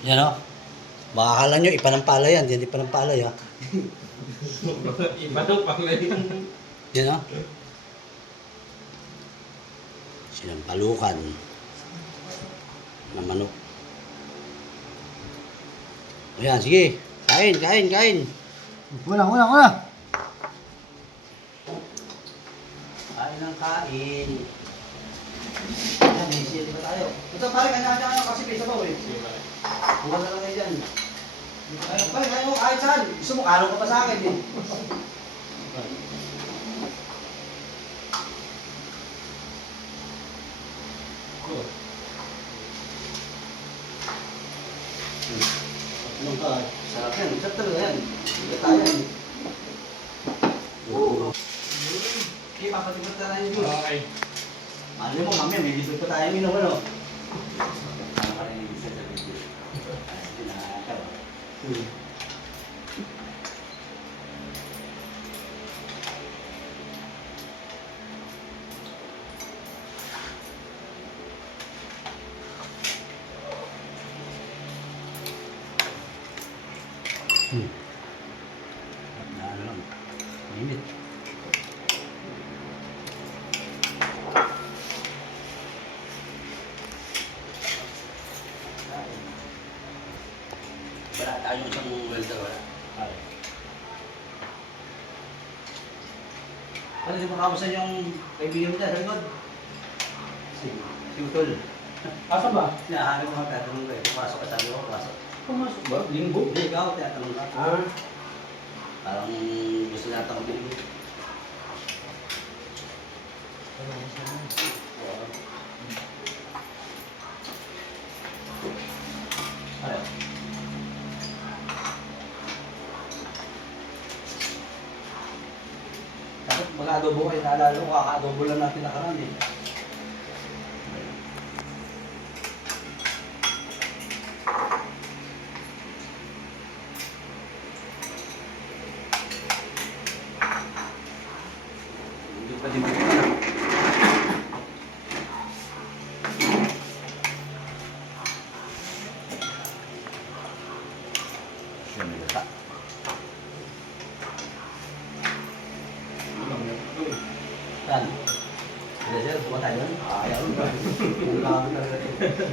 Yan o. Baka akala nyo, ipanampala yan. Yan ipanampala ya. Iba daw pala yun. Yan o. Sinampalukan na manok. Ayan, sige. Kain, kain, kain. Wala. Kain ng kain. Ayan, may sili pa tayo. Ito pare, kanya-kanya kasi may sabaw eh. Bukan na lang kayo dyan. Ayun, pare, kain mo kahit saan. Gusto mo, kalong ka pa sa akin eh. Anong ka? Sarap yan. Sarap talaga yan. Hindi tayo yan. Okay, papatibot na tayo dito. Okay. Alam mo, mamaya may dito pa tayo minom, ano? Ano lang, init. Wala tayong isang welder, wala. Ano di ba kamusta yung kaibigan mo dyan, sa likod? Si Utol. Asa ba? Sinahanap mo mga tatanong ko eh. Pumasok ka, sabi ko, pumasok. Pumasok ba? Linggo? Hindi, ikaw, tinatanong ka. Ah. Parang gusto nata ko bilhin. Ayaw. Dapat mag-adobo kayo, naalala ko, kaka-adobo lang natin nakaraan eh. Hindi pa din bigyan na. Sinulata. Saan? Sila sir, buka tayo doon? Ayaw ba? Kung kami talaga ito.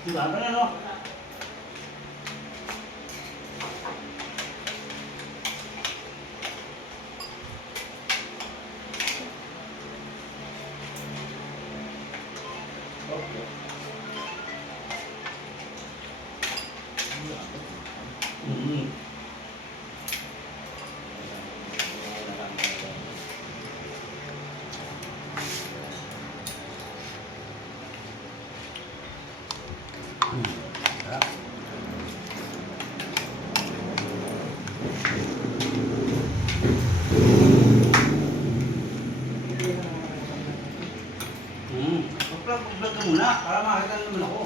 Diba? Ano na no? Mm-hmm. Mag-vlog ka muna para makita naman ako.